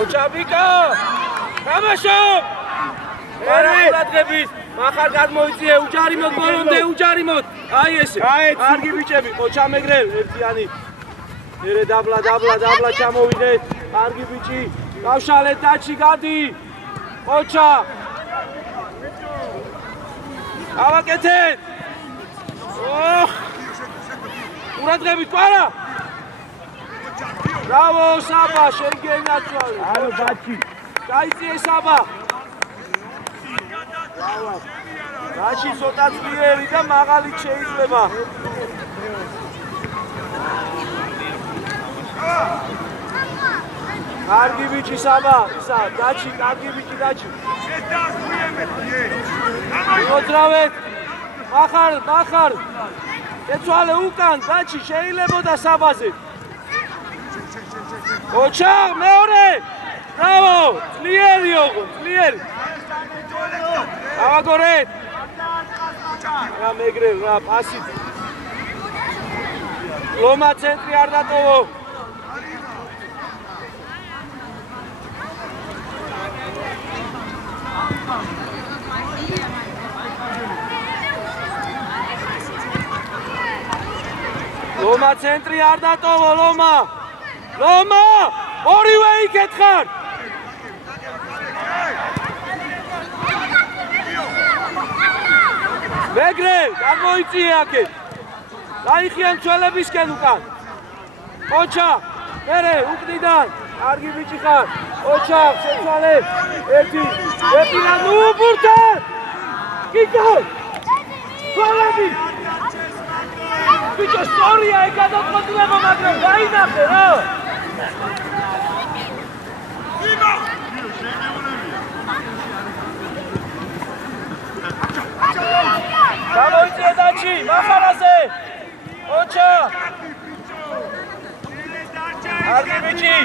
Očabika! Kamašov! Eraqladrebis, maxar gadmoitsiye, ujarimot bolomde, ujarimot. Ai ese. Კარგი ბიჭები, ოჩამეგრელ ერთიანი. მერე დაბლა ჩამოვიდეთ. კარგი ბიჭი. გავშალეთ დაჩი გადი. ოჩა. ავაკეთეთ. ოხ! ყურადღებით ყარა. Bravo, Saba, შეგენა თვალე. Alo, დაჩი. გაიწიე Saba. დაჩი ცოტა ძლიერი და მაღალი შეიძლება. კარგი ბიჭი Saba, ისა, დაჩი, კარგი ბიჭი დაჩი. მოძრავეთ. მახარ. ეცვალე უკან, დაჩი შეიძლებოდა Sabაზე. ოჩა მეორე ბრავო ძლიერი ოღონდ ძლიერი ავაგორეთ რა მეგრე რა პასით ლომა ცენტრი არ დატოვო ლომა ცენტრი არ დატოვო ლომა ორივე იქეთ ხარ მეგრე გამოიწიე აქეთ დაიხიან ცველებისკენ უკან ოჩა მერე უკნიდან კარგი ბიჭი ხარ ოჩა შეცვალე ერთი ეპინა ნუ ბურთა კიკო ცვალები ბიჭო სწორია ეგ გადაწყვეტილება მაგრამ დაინახე რა გამოიწიე დაჩი, მახარაზე! ოჩა! კარგი ბიჭი!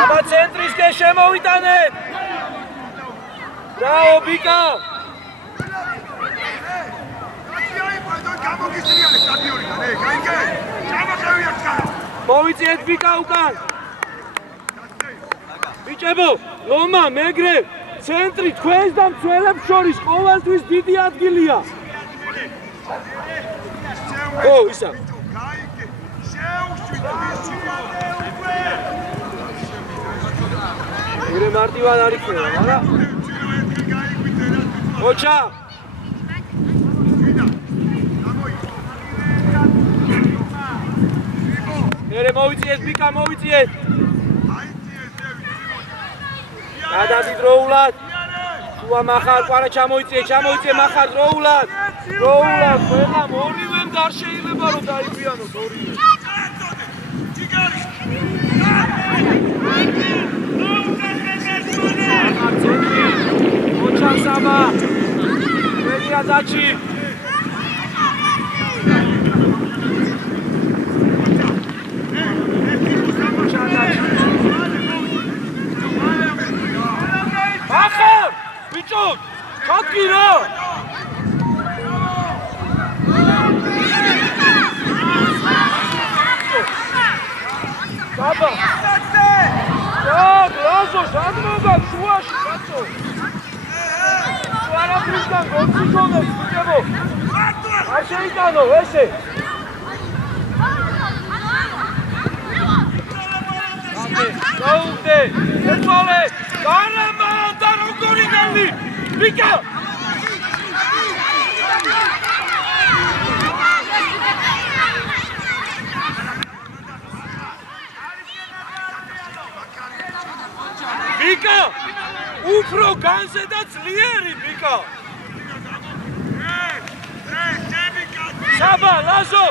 აბა ცენტრისკენ შემოვიტანეთ! ბრავო, ბიკა! მოვიწიეთ ბიკა უკან! ბიჭებო, ლომა, მეგრე! ცენტრი თქვენს და მცველებს შორის ყოველთვის დიდი ადგილია. ო, ისა. მერე მარტივად არ იქნება, მაგრამ ოჩა. მერე მოვიწიეთ ბიკა, მოვიწიეთ. გადადით დროულად შუა მახარ ყვარა ჩამოიწიე მახარ დროულად ყველა ორივემ არ შეიძლება რომ დაიბიანოს ორივე ოჩა Saba მერია დაჩი ახალ ბიჭო ჩაკირო Saba გლაზო სადმობა შუაში კაცო არაფრისგან გოციჟონებს ბიჭებო არ შეიტანო ესე გაუგდე ეცვალე გარემო და როგორი გალი ბიკა ბიკა უფრო განზე და ძლიერი ბიკა Saba ლაზო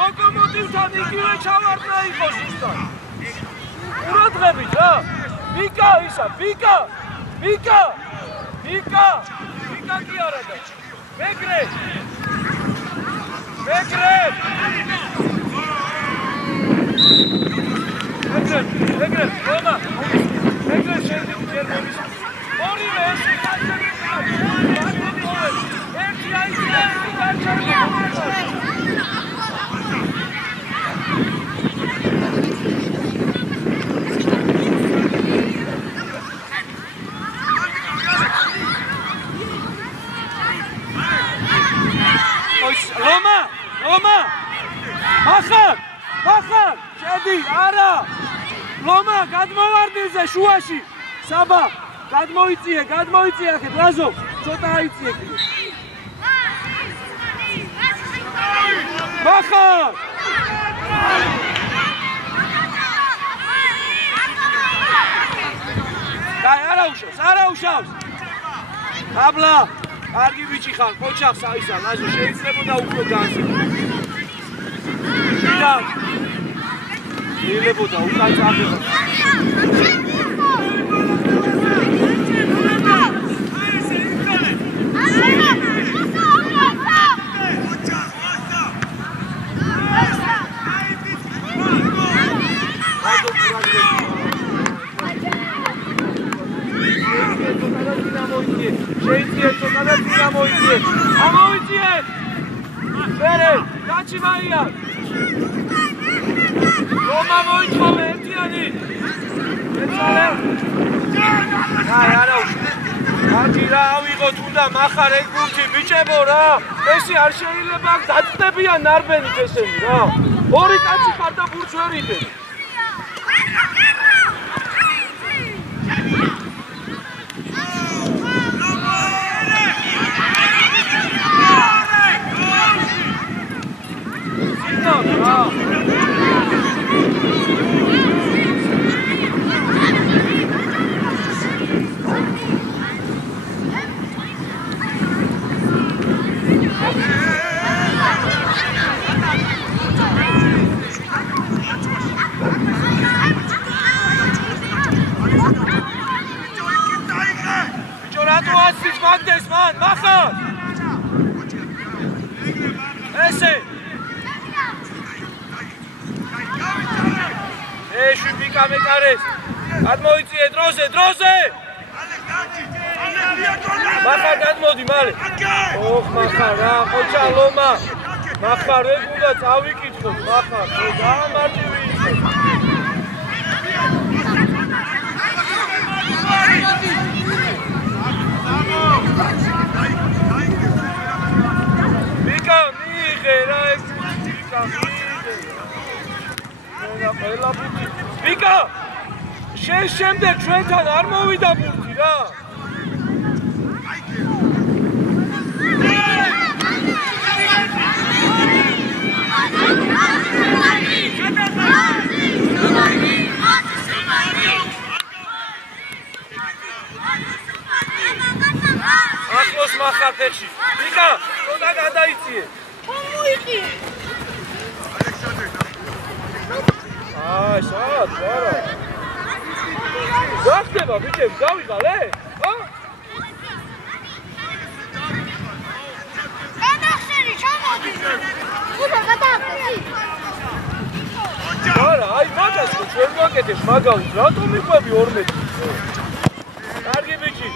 ლოკომოტივთან იგივე ჩავარდნა იყო ზუსტად. ყურადღებით რა. ვიკა ისა, ვიკა კი არა და. მეგრე. რომა. მეგრე შეერგების. ორივე ერთი აიცია, Roma! Maxar! შედი, არა! Roma, გადმოვარდნიზე შუაში. საბა, გადმოიწიე ახეთ, ლაზო, ცოტა აიწიე კიდე. Maxar! დაი, არა უშავს. აბლა კარგი ბიჭი ხარ, ყოჩახს აისა, ლაზო შეიძლებოდა უფრო განსი. მიდან. მილებოდა უკან წაღება. ამოიწიე! მერე, გაჩიმაია! რომა მოიწოვე ერთიანი! ეცალე! არა უშვა! კარგი რა ავიღოთ უნდა მახარ ეგ გუნდი ბიჭებო რა! ესე არ შეიძლება დაწდებიან ნარბენით ესენი რა! ორი კაცი ხარ და ბურთს ვერ იდენ! Maxar! Ese! შუბიკა მეკარეს! გადმოიწიე დროზე! Maxar გადმოდი მალე! ოხ Maxar რა, ყოჩა ლომა! Maxar ეგ უნდა წავიკითხოთ, Maxar! გაამარტივი იყო! ვიკა! შენ შემდეგ ჩვენთან არ მოვიდა ბურთი რა! ახლოს Maxar ფეხში. ვიკა, ცოტა გადაიწიე. საათ, არა. გახდება ბიჭები, გავიღალე? ხო? გადახსენი, ჩამოდი. უნდა გადაახსენი. არა, აი მაგას ჩვენ ვაკეთებს მაგავს. რატომ მიყვები 12? კარგი ბიჭი.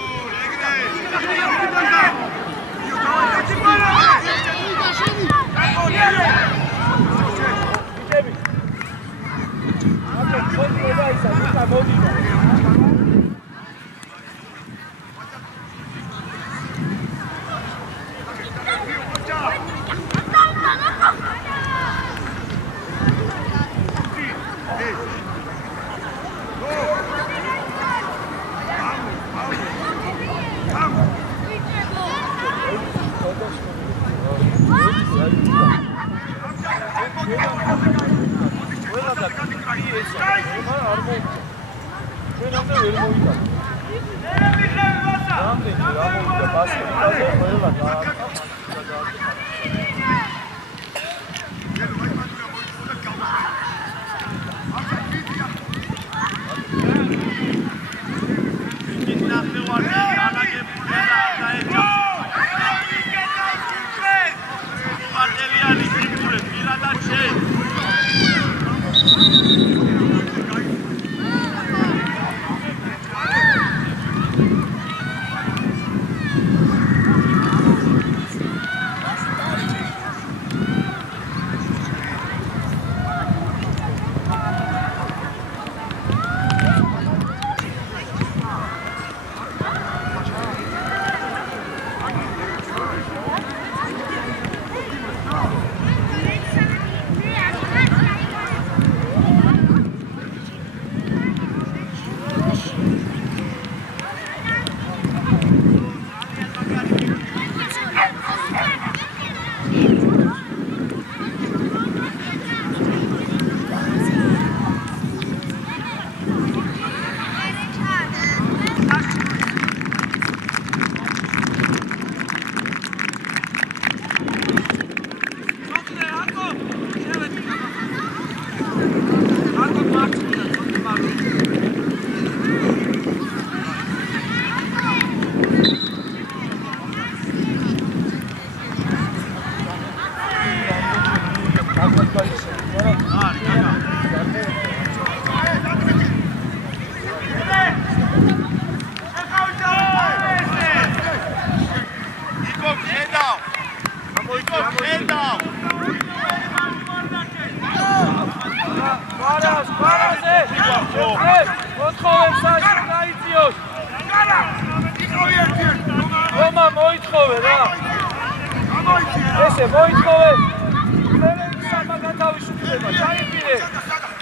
მოიძიე.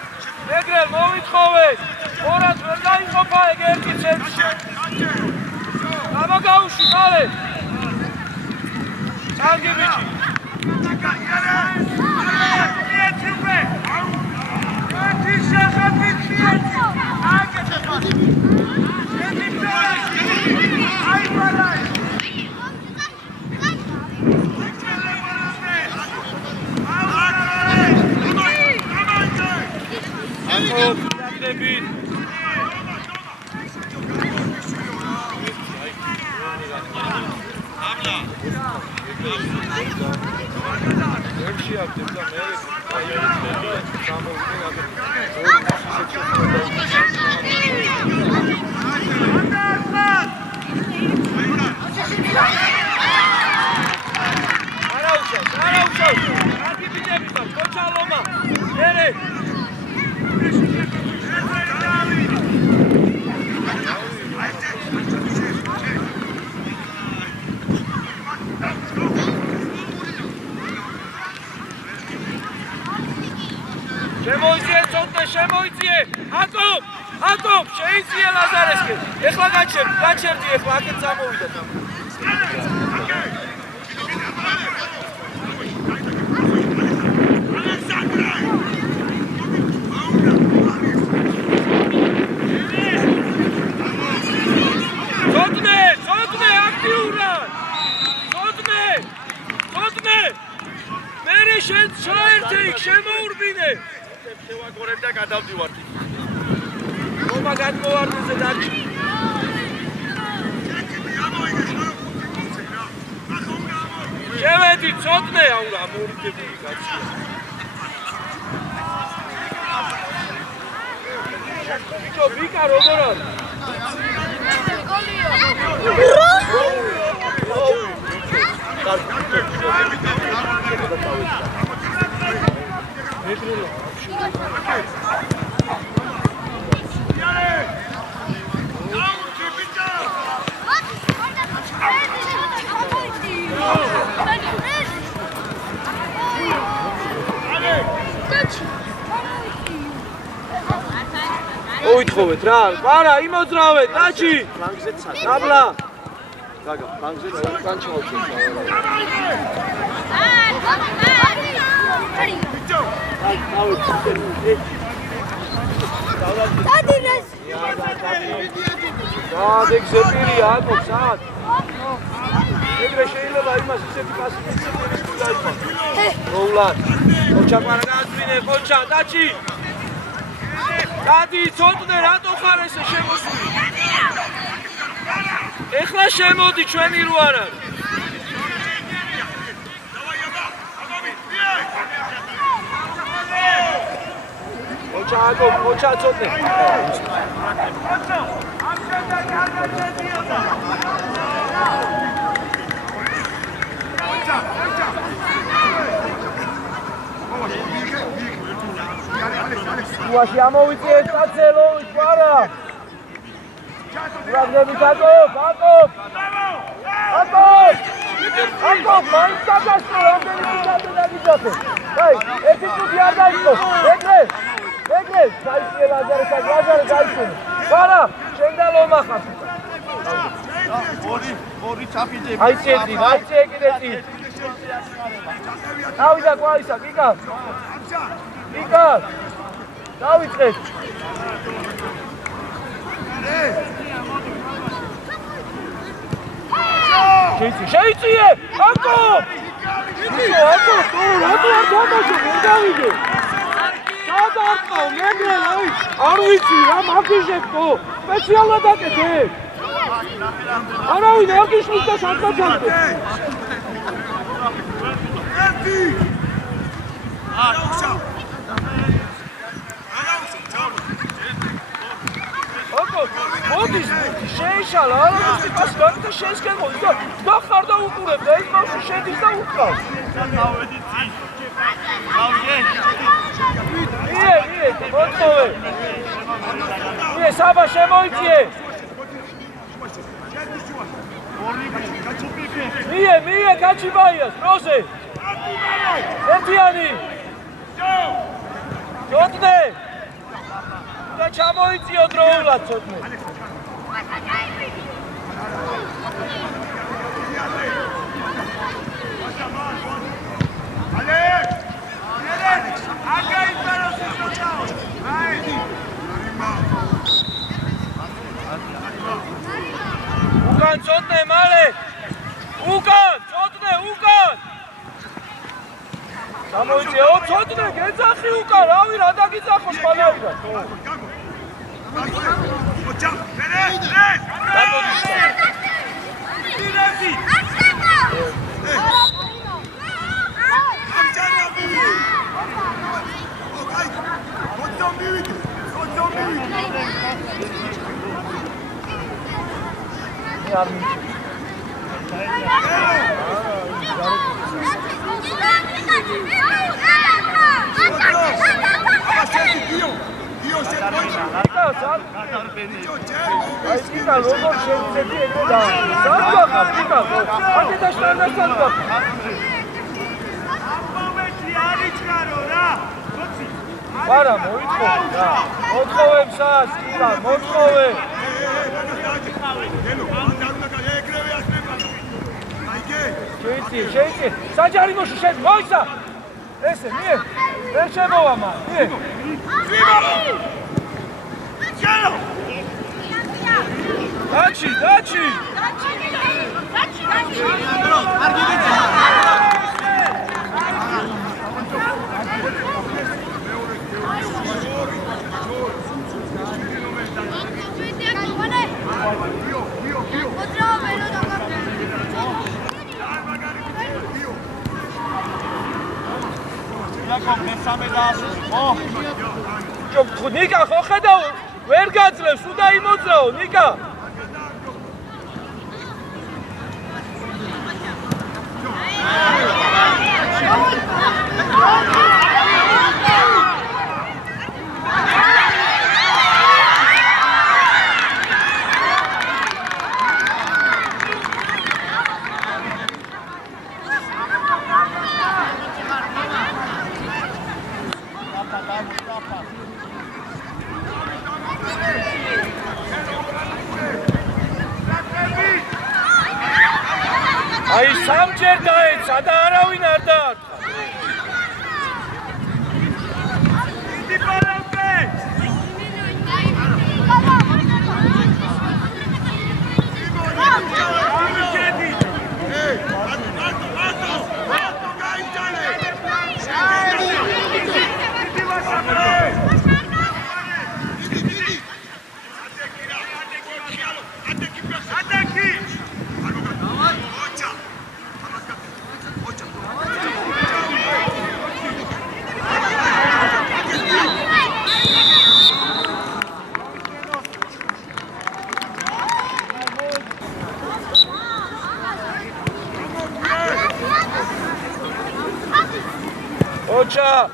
მეგრელ მოვითხოვეთ. ორად ვერ დაიყოფა ეგ ერთი ცენტრში. გამოგაუში მალე. კარგი ბიჭი. შემოიძიე, აკობ, შეიძიე ლაზარესკენ. ეხლა გაჩერდი, ეხლა აქეთ წამოვიდა. ცოტნე, აქტიურად. ცოტნე. მერე შენ ჩაერთე იქ, შემოურბინე. შევაგორებ და გადავდივართ. ხომა გადმოვარდნზე დარჩი. შევედი, ცოტნე, აურა, მორიდებული კაცია. ბიჭო, ბიკა როგორ არის? მოითხოვეთ რა, არა, იმოძრავეთ, დაჩი. დაბლა. გაგა, ფლანგზეც განჩაოთ. დადინეს. დადე გზებირია, აკო, საათ. ეგრე შეიძლება იმას ისეთი პასი დაიწყო. როულად. ხოჩა პარა გააძვინე, ხოჩა, დაჩი. დადი, ცოტნე, რატო ხარ ესე შემოსული? ეხლა შემოდი, ჩვენი რო არ არის. ხოჩა, აკო, ხოჩა, ცოტნე. უაში ამოვიწიეთ წაცელო, ყვარა. ურაგდებით აკობ. მაინც დაგასწრო, რამდენი ფიგურა დაგიძახე. აი, ერთი წუთი არ დაიწყო. ეგრე, საიტი ლაზარე გაიჩინე. ყვარა, შენ და ლომა ხარ. ორი ჩაფიძე. აი წედი, კიდე წინ. დავიდა ყვარისა, კიკა. დავიწყეთ. შეიწიე! აკო! რატო არ თამაშობ, ვერ დავიდე. სადარწმო, მეგრელ, არ ვიცი, რა მაგიჟებო. სპეციალურად აკეთე. არავინ აგიშლის და შანტაჟანტე. მოდის, შეიშალა, არა ის გაკეთე შეისკენ მოდის და ხარ და უყურებ და ის ბავშვი შედის და უყავს. მie, მოწოვე. მie, საბა შემოიწიე. მie, გაჩიბაიას, პროზე. ერთიანი. ცოტნე და ჩამოიწიო დროულად ცოტნე უკან ცოტნე მალე უკან ცოტნე უკან ჩამოიწიო ცოტნე გეძახი უკან რავი რა დაგიძახოს ხალხი ოჩა არა მოიწოვე რა მოწოვე მსას კირა მოწოვე შეიძლება საჯარიმოში შენ მოიცა ესე მიე ვერ შემოვა მან მიე დაჩი ნიკა ხო ხედავ ვერ გაძლევს უნდა იმოძრაო ნიკა აი სამჯერ დაეცა და არავინ არ დაარტყა. Ocha!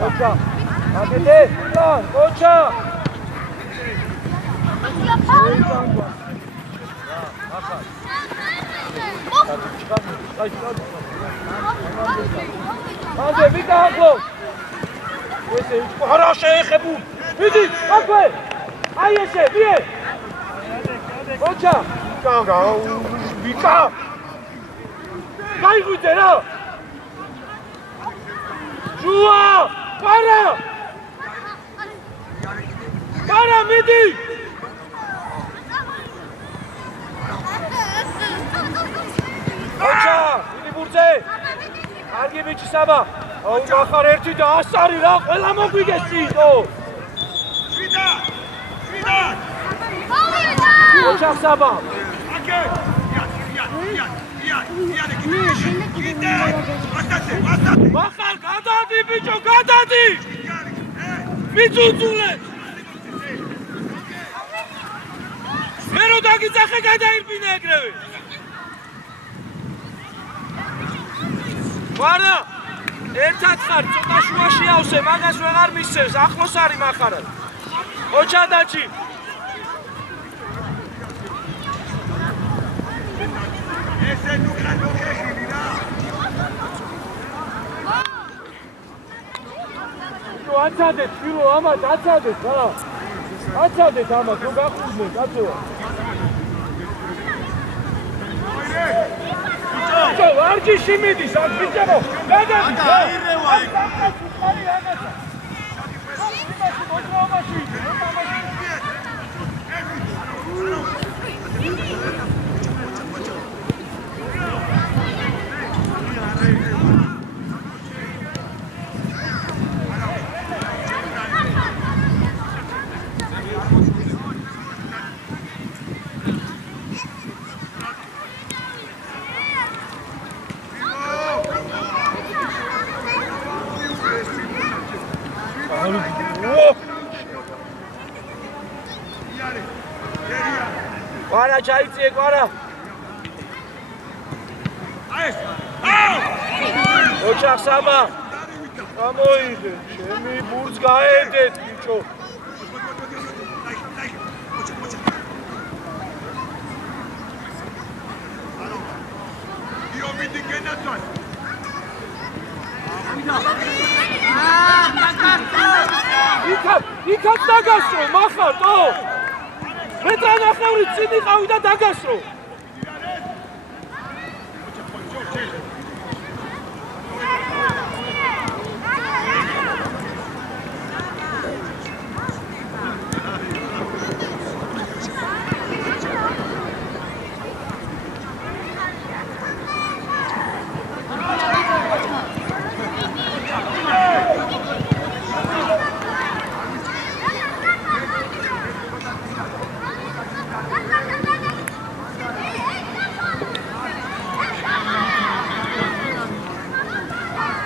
Ocha! Agede! Ocha! Ande, vita aglo! Хорошо, ეხებუ! Მიდი, აქვე! აი ესე, ვიე! Ocha! გაგა, ვიტა! გაიღვიძე რა! ჯუა! პარა! პარა მიდი! ოჩა! მიდი ბურთზე! კარგი ბიჭი საბა! აუ ნახარ ერთი და ასარი რა! ყველა მოგვიგეს წინო! შვიდა! შვიდა! ოჩა საბა! აკე! მახარ გადადი ბიჭო გადადი მიწუწულე მე რო დაგიძახე გადაირბინე ეგრევე ვარა ერთად ხარ ცოტა შუაში ავსე მაგას ვეღარ მისცემს ახლოს არის მახარად ოჩადაჩი ესე ნუხა ნუხეში რა აცადეთ, შვილო, ამათ აცადეთ, რა. აცადეთ ამათ, რომ გაყურდნენ, კაცო. ბიჭო, ვარჯიში მიდის, აქ ბიჭო. გადადი. აირევა ეგ. კვარა ჩაიწიე, კვარა. ოჩახ საბა. გამოიდე, ჩემი ბურთს გაედეთ, ბიჭო. იქაც დაგასრო, მახარტო. მეტრანახევრი წინ იყავი და დაგასრო.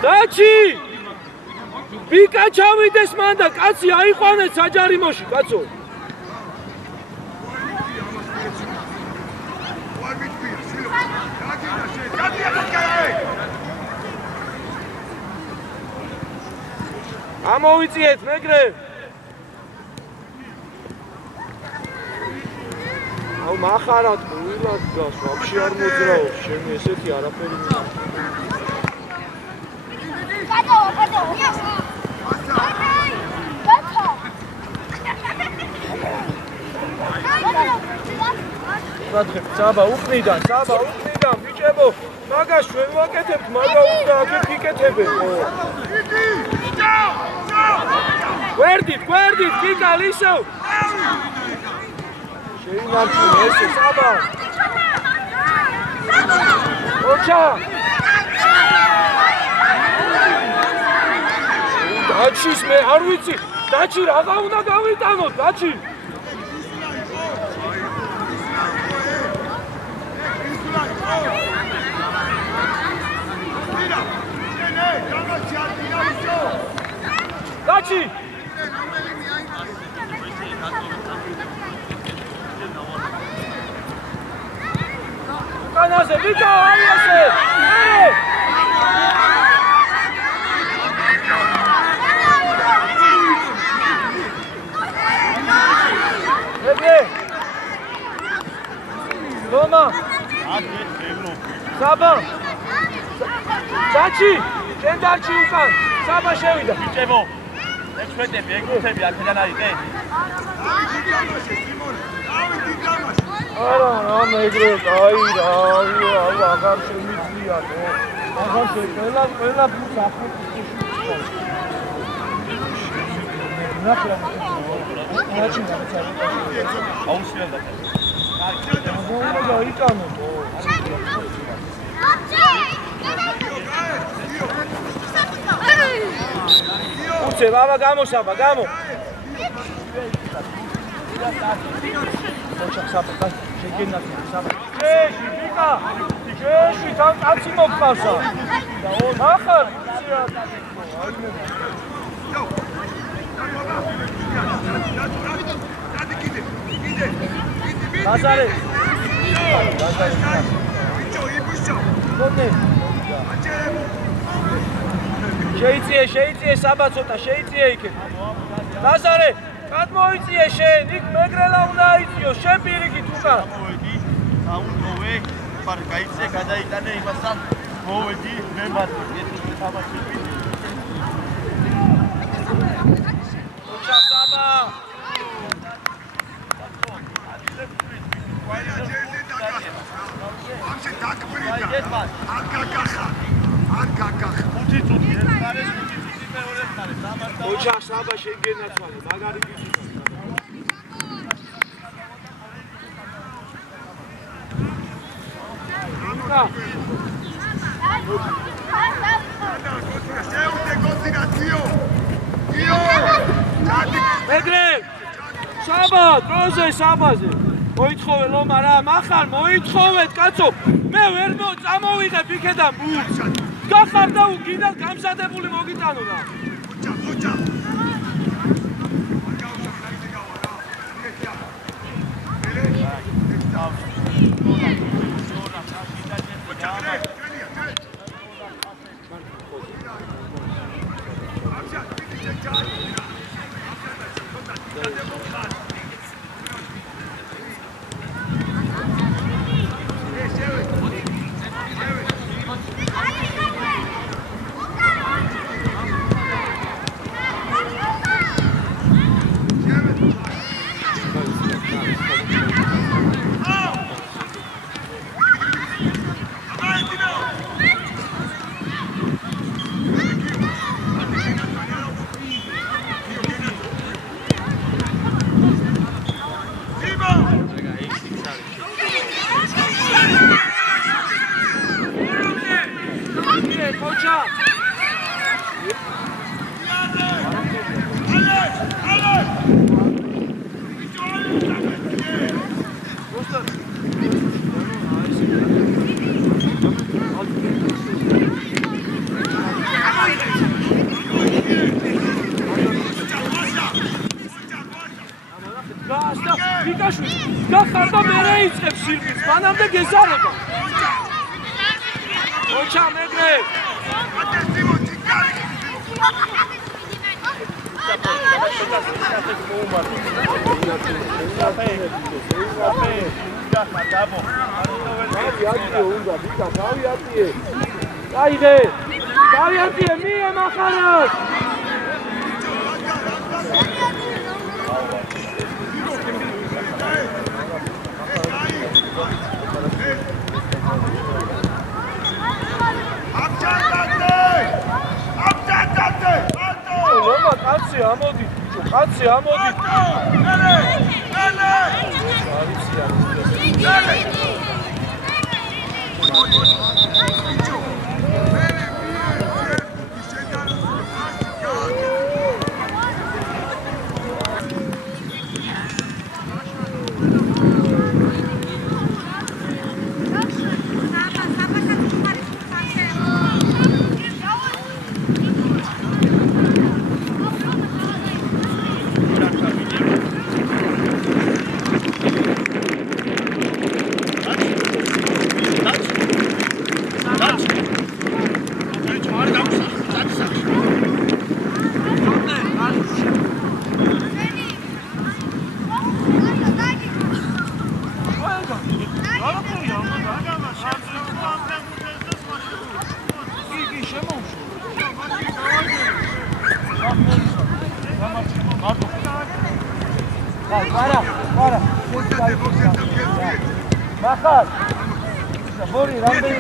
დაჩი! ბიკა ჩავიდეს მან და კაცი აიყვანეთ საჯარიმოში, კაცო. ამოვიწიეთ, მეგრე. აუ მახარად ვილად გას, ვაფშე არ მოძრაობს, ჩემი ესეთი არაფერი მინდა. საბა უკნიდან, ბიჭებო, მაგას ჩვენ ვაკეთებთ, მაგრამ უნდა აქეთ იქეთებენ. გვერდით, კიკა, ლისო. შეინარჩუნე ესე, საბა. ოჩა. დაჩის მე არ ვიცი, დაჩი რაღა უნდა გავიტანოთ, დაჩი. დაჩი. უკანაზე, ბიჭო, აი ესე. Roma! Saba! Dachi! Შენ დარჩი უკან! საბა შევიდა! ბიჭებო, ექსპერტები, ეგრუთები აქედან არის, დე? არა, რა მეგრე, აი რა, აღარ შემიძლია, აღარ ყველა ფულს ახლა ნახლა ნაჩინა აუცილებლად. უნდა გაიტანო. უცე, ბაბა, გამოსაბა, გამო. ოჩახ საბა, შეგენახე, საბა. შეში, ბიკა, შეში, თან კაცი მოგყავსა. ახალ, ბაზარე. შეიწიე საბა ცოტა, შეიწიე იქეთ. ბაზარე, გადმოიწიე შენ, იქ მეგრელა უნდა აიწიო, შენ პირიქით უკან. მოვედი, დაუნდოვე, ფარ გაიწე, გადაიტანე იმასთან. მოვედი, მე მათი, ერთი თამაში. ოჩა საბა ოჩა საბა შეგენაცვალე მაგარი გიჩი ეგრე საბა დროზე საბაზე მოითხოვე ლომა რა მახარ მოითხოვეთ კაცო მე ვერ წამოვიღებ იქედან ბურს გახარ და გინდა გამზადებული მოგიტანო რა გახარდა მერე იწყებს სირბილს მანამდე გეზარება ოჩა მეგრე გავიატიე მie მახარას ლომა კაცი ამოდი ბიჭო კაცი ამოდი მახარ ბორი რამდენი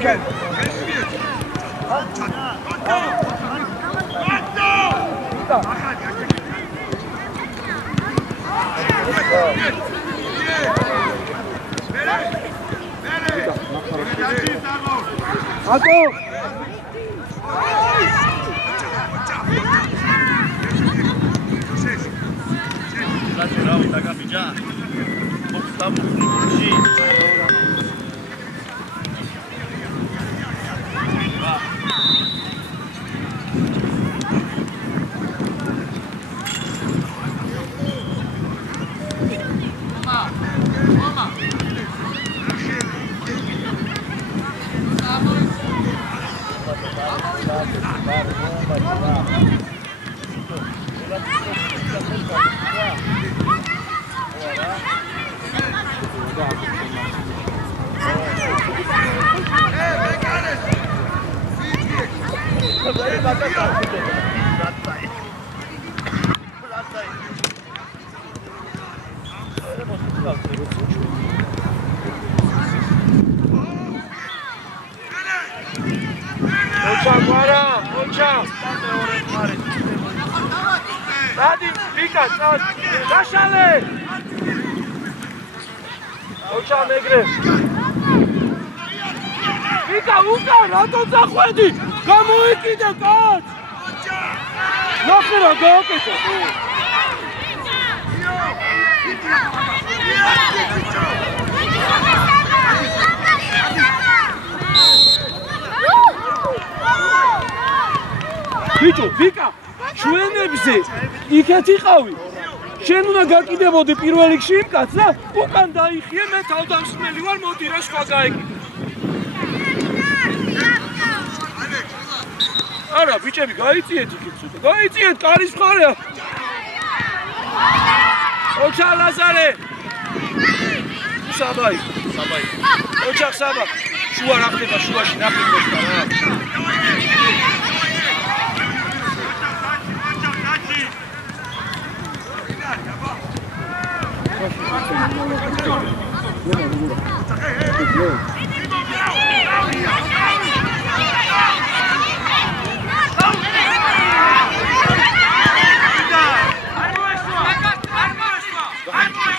ოჩა გვარა, ოჩა. დადი, ვიკა, გაშალე. ოჩა მეგრე. ვიკა, უკან, რატო წახვედი? გამოიკიდე კაც. ნახე რა გააკეთა. ბიჭო, ვიკა, ჩვენებზე იქეთ იყავი. შენ უნდა გაკიდებოდი პირველ რიგში იმ კაცს და უკან დაიხიე, მე თავდამსხმელი ვარ, მოდი რა სხვა გაეკიდე. არა, ბიჭები, გაიწიეთ იქით ცოტა. გაიწიეთ, კარის მხარეა. ოჩა ლაზარე. საბაი. ოჩა საბა. შუა რა ხდება, შუაში ნახე ხდება რა.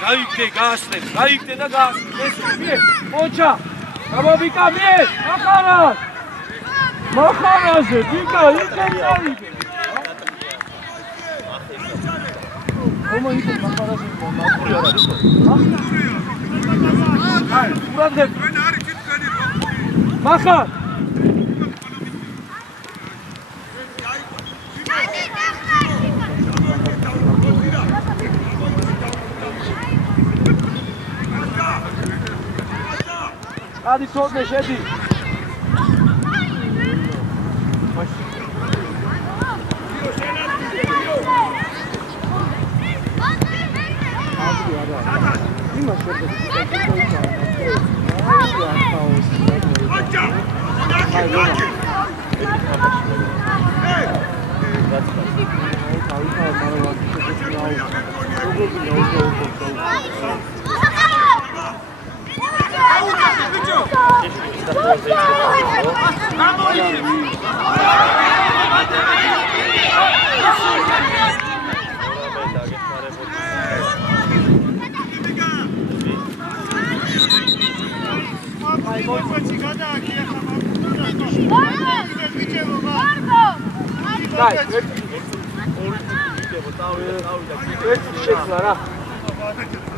გაიგდე, გაასწრებ, გაიგდე და გაასწრებ. ეს მიე, ოჩა. გამოვიკა მიე, მახარას. მახარაზე, ვიკა, იქე წავიდე. ომო იქე მახარაზე, მაგური არ არის. აი, ურადებ. მახარ. ადი თორნე შედი.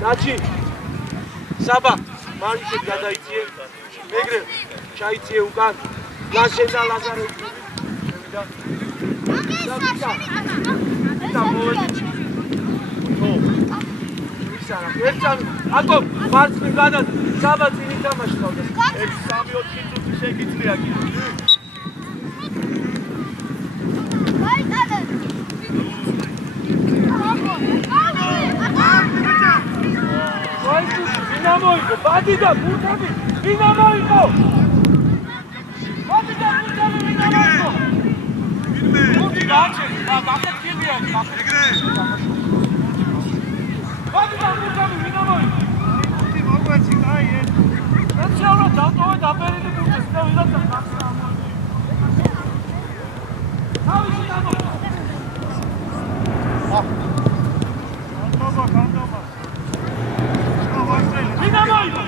ნაჩი საბა მარიშეთ გადაიწიე მეგრე ჩაიწიე უკან ლაშენ და ლაზარე და მოვედი ისარა ერთად აკო მარცხნივ გადა საბა წინი თამაშობდა 1-3-4 წუთი შეგიძლია კიდე დინამოიკო, ბადი და ბურთები, დინამოიკო! ბადი და ბურთები, დინამოიკო! ბურთი გააჩენ, გახეთქილია, გახეთქილია. ბადი და ბურთები, დინამოიკო! ბურთი მოგვეცი, კაი, ეს შეურო დატოვე დაბერილი ბურთებს და ვიღაც გახსნა. თავი დინამოიკო! განდობა. დინამოიკო!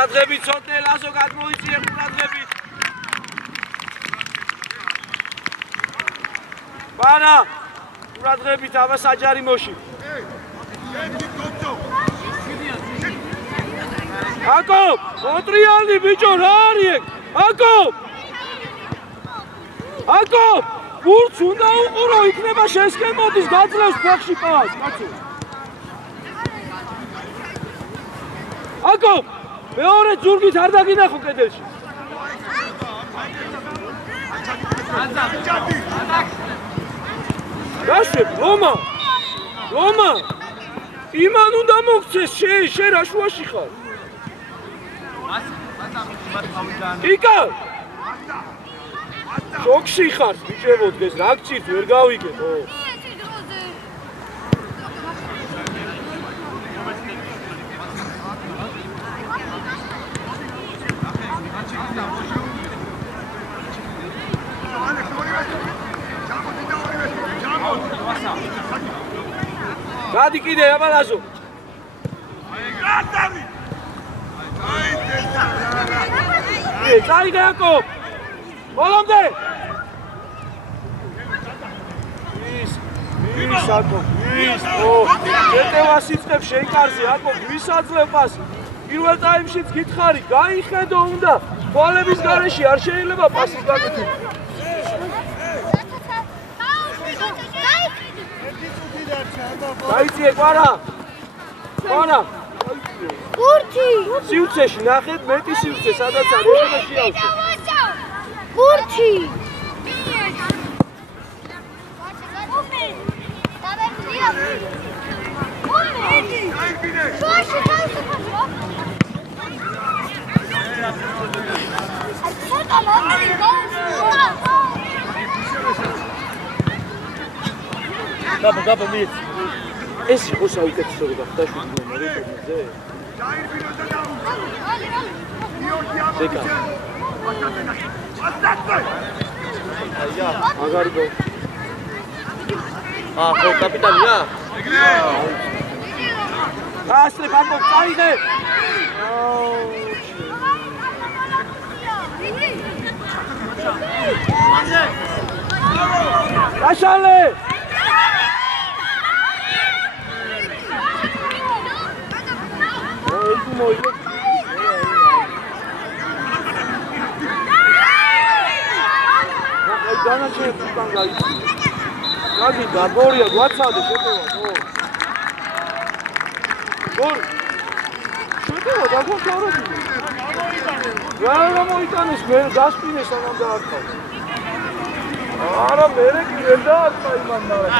ყურადღები ცოტნე ლაზო გადმოიწიე ყურადღები ბანა ყურადღებით აბა საჯარიმოში აკო კონტრიალი ბიჭო რა არის აკო აკო ბურთს უნდა უყურო იქნება შესკენ მოდის გაძლევს ფეხში პას კაცო აკო მეორე ზურგით არ დაგინახო კედელში დაშვებ ლომა იმან უნდა მოგცეს შენ რა შუაში ხარ იკა შოქში ხარ ბიჭებო დღეს რა გჭირთ ვერ გავიგე ხო გადი კიდე აბალაზო წაიგე აკო ბოლომდე ის აკო ის შეტევას იწყებ შეიკარზე აკო ვის აძლევ პასი პირველ ტაიმშიც გითხარი გაიხედო უნდა თვალების გარეშე არ შეიძლება პასის გაკეთება გაიწიე კვარა ბურთი სივრცეში ნახეთ მეტი სივრცე სადაც არის და შეავშე ბურთი გაბა მიეც ეს იყო საუკეთესო გახდა 7 ნომერი ტურნირზე ზეკა აგარი გო ხო კაპიტანია ასრე ბანკო წაიღე გაშალე განაჩენ თან გაიწი. გაგი გაბორია გვაცადე შეტევა ხო. გორ. შეტევა დაგოჩაროდი. რა მოიტანეს მე გასპინეს სანამ დაარტყავს. არა მე კი ვერ დაარტყა იმან მაგრამ.